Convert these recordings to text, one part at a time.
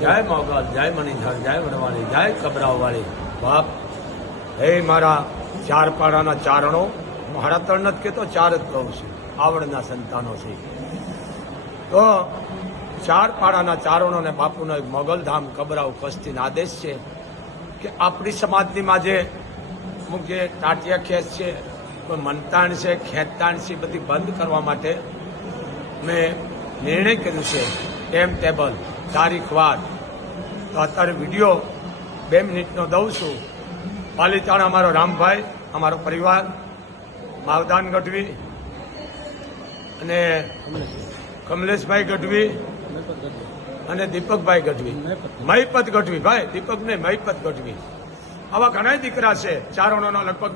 જય મોગલ જય મણિધર, જય વડવાળી જય કબરાવવાળી બાપ. હે મારા ચાર પાડાના ચારણો, મારા ત્રણ નથી કહેતો ચાર જ કહું છું. આવડના સંતાનો છે. તો ચાર પાડાના ચારણોને બાપુનો એક મોગલધામ કબરાવ કસ્તીનો આદેશ છે કે આપણી સમાજનીમાં જે અમુક જે ટાટિયા ખેંચ છે, કોઈ મનતાણ છે, ખેંચતાણ છે બધી બંધ કરવા માટે મેં નિર્ણય કર્યો છે. Time table. તારીખ વાર તો અત્યારે વીડિયો બે મિનિટનો દઉં છું. પાલીતાણા અમારો રામભાઈ, અમારો પરિવાર, માવદાન ગઢવી અને કમલેશભાઈ ગઢવી અને દીપકભાઈ ગઢવી. મહિપત ગઢવી ભાઈ, દીપક નહીં, મહીપત ગઢવી. આવા ઘણા દીકરા છે. ચારણોના લગભગ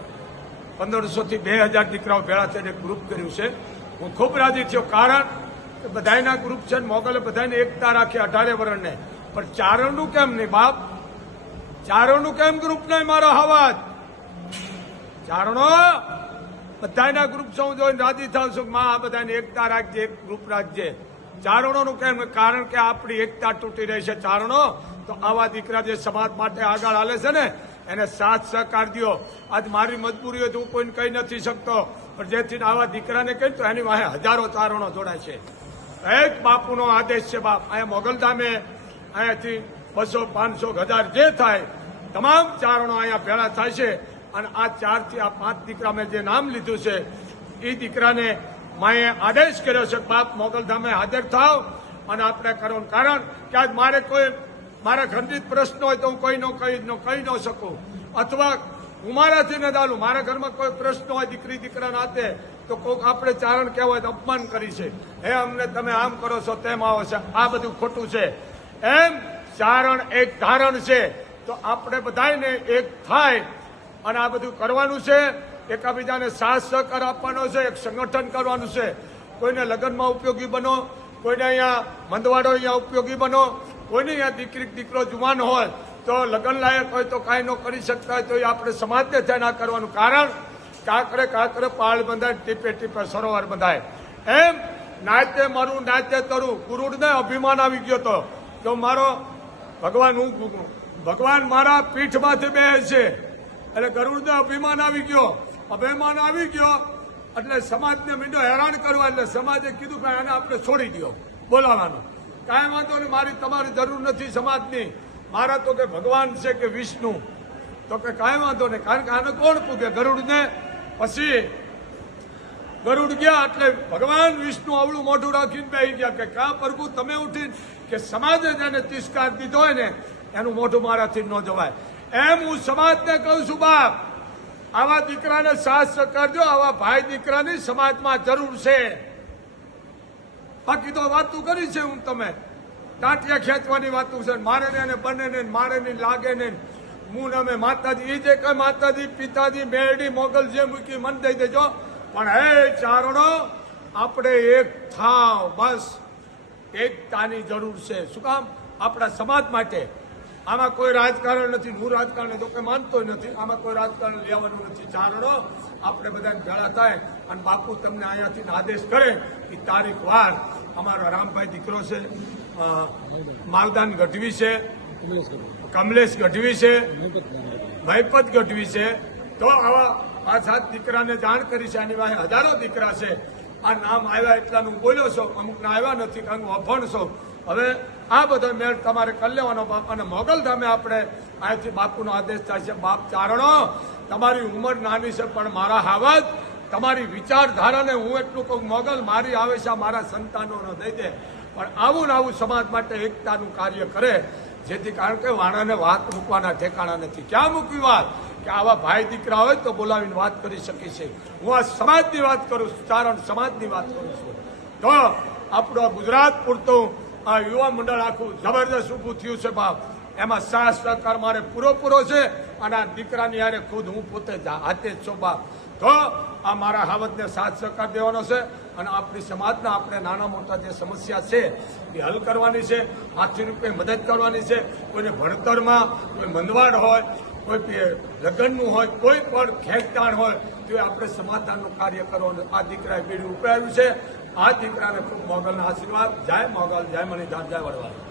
પંદરસો થી બે હજાર દીકરાઓ ભેળા થઈને ગ્રુપ કર્યું છે. હું ખૂબ રાજી થયો. કારણ બધાયના ગ્રુપ છે ને મોગલે બધાને એકતા રાખી અઢારે વર્ણને. પણ ચારણનું કેમ નહીં બાપ? ચારણનું કેમ ગ્રુપ નહીં મારો હવાજ? ચારણો? બધાના ગ્રુપ છે, હું જોઈને રાજી થાવ છું મા, આ બધાને એકતા રાખજે, એક ગ્રુપ રાખજે. ચારણોનું કેમ? કારણ કે આપણી એકતા તૂટી રહી છે ચારણો. તો આવા દીકરા જે સમાજ માટે આગળ હાલે છે ને, એને સાથ સહકાર દો આજ મારી મજબૂરી હોય તો હું કોઈને કહી નથી શકતો. પણ જેથી આવા દીકરાને કહી તો એની વાહે હજારો ચારણો જોડાય છે. એક બાપુનો આદેશ છે, બાપ. અહીંયા મોગલધામે અહીંયાથી બસો, પાંચસો હજાર જે થાય, તમામ ચારણો અહીંયા ભેળા થાય છે. અને આ ચારથી આ પાંચ દીકરા મેં જે નામ લીધું છે, એ દીકરાને માએ આદેશ કર્યો છે બાપ, મોગલધામે હાજર થાવ અને આપણે કરવાનું કારણ કે આજ મારે કોઈ, મારા ખંડિત પ્રશ્ન હોય તો હું કોઈનો કહી ન કહી ન શકું. અથવા હું મારાથી ન દાલું મારા ઘરમાં કોઈ પ્રશ્ન હોય, દીકરી, દીકરા નાતે, તો કોઈક આપણે ચારણ કહેવાય તો અપમાન કરી છે. હે, અમને તમે આમ કરો છો, તેમ આવો છે. આ બધું ખોટું છે. એમ ચારણ એક ધારણ છે. તો આપણે બધાને એક થાય અને આ બધું કરવાનું છે. એકાબીજાને સાથ સહકાર આપવાનો છે, એક સંગઠન કરવાનું છે. કોઈને લગ્નમાં ઉપયોગી બનો, કોઈને અહીંયા મંદવાડો અહીંયા ઉપયોગી બનો, કોઈને અહીંયા દીકરી, દીકરો જુવાન હોય તો લગ્ન લાયક હોય તો કાંઈ ન કરી શકતા હોય તો એ આપણે સમાજને ધ્યાન ના કરવાનું કારણ કાકરે કાકરે પાળ બંધાય, ટીપે ટીપે સરોવર બંધાય. એમ નાચે મારું નાચે તરું ગુરુડને અભિમાન આવી ગયો તો તો મારો ભગવાન હું ભગવાન મારા પીઠમાંથી બે છે. એટલે ગરુડને અભિમાન આવી ગયો. અભિમાન આવી ગયો એટલે સમાજને મીંડો હેરાન કરવા એટલે સમાજે કીધું કે આને આપણે છોડી દો બોલાવાનું. કાંઈ વાંધો નહીં, મારી તમારી જરૂર નથી સમાજની. મારા તો કે ભગવાન છે કે વિષ્ણુ. તો કે કાંઈ વાંધો નહીં. કારણ કે આને કોણ પૂગે ગરુડને? પછી ગરુડ ગયા એટલે ભગવાન વિષ્ણુ આવડું મોઢું રાખીને બેસી ગયા કે કા પ્રભુ, તમે ઉઠીને કે સમાજે જેને તિસ્કાર દીધો હોય ને, એનું મોઢું મારાથી ન જવાય. એમ હું સમાજને કહું છું, બાપ, આવા દીકરાને સાથ કરજો, આવા ભાઈ દીકરાની સમાજમાં જરૂર છે. બાકી તો વાતું કરી છે હું તમે. ટાટિયા ખેંચવાની વાતું છે. મારે ને બને ને મારે ને લાગે ને હું ને અમે માતાજી એ જે કઈ માતાજી, પિતાજી, મેરડી, મોગલ જે મૂકી મન દઈ દેજો. પણ હે ચારણો, આપણે એક થાવ, બસ. એકતાની જરૂર છે. શું કામ? આપણા સમાજ માટે. આમાં કોઈ રાજકારણ નથી. હું રાજકારણ તો કોઈ માનતો નથી. આમાં કોઈ રાજકારણ લેવાનું નથી. ચારણો, આપણે બધાને ભેળા થાય અને બાપુ તમને અહીંયાથી આદેશ કરે કે તારીખ વાર અમારો રામભાઈ દીકરો છે. માલદાન ગઢવી છે, કમલેશ ગઢવી છે મહિપત ગઢવી છે. તો આવા આ સાત દીકરાને જાણ કરી છે, આની પાસે હજારો દીકરા છે. આ નામ આવ્યા એટલાનું હું બોલ્યો છું, અમુકના આવ્યા નથી, કારણ હું અભણ છું. હવે આ બધો મેળ તમારે કરી લેવાનો બાપ, અને મોગલધામે આપણે અહીંયાથી બાપુનો આદેશ થાય છે, બાપ ચારણો, તમારી ઉંમર નાની છે, પણ મારા હાવજ, તમારી વિચારધારાને હું એટલું કહું, મોગલ મારી આવે છે મારા સંતાનોનો દઈ દે. પણ આવું ને આવું સમાજ માટે એકતાનું કાર્ય કરે, જેથી કારણ કે વાણાને વાત મૂકવાના ઠેકાણા નથી. ક્યાં મૂકવી વાત? કે આવા ભાઈ દીકરા હોય તો બોલાવીને વાત કરી શકે છે. હું આ સમાજની વાત કરું છું, ચારણ સમાજની વાત કરું છું. તો આપણો ગુજરાત પૂરતું આ યુવા મંડળ આખું જબરદસ્ત ઊભું થયું છે બાપ. એમાં સાહસ સહકાર મારે પૂરો પૂરો છે અને આ દીકરાની યારે ખુદ હું પોતે હાથે જ છું બાપ. તો આ મારા હાવતને સાથ સહકાર દેવાનો છે અને આપણી સમાજના આપણે નાના મોટા જે સમસ્યા છે, એ હલ કરવાની છે આર્થિક રૂપે મદદ કરવાની છે. કોઈને ભણતરમાં કોઈ મંદવાડ હોય, કોઈ લગ્નનું હોય, કોઈ પણ ખેંચતાણ હોય, તો આપણે સમાધાનનું કાર્ય કરવાનું. આ દીકરાએ બીડું ઉપાડ્યું છે. આ દીકરાને ખૂબ મોગલના આશીર્વાદ. જય મોગલ, જય મણિધાર, જય વડવાલ.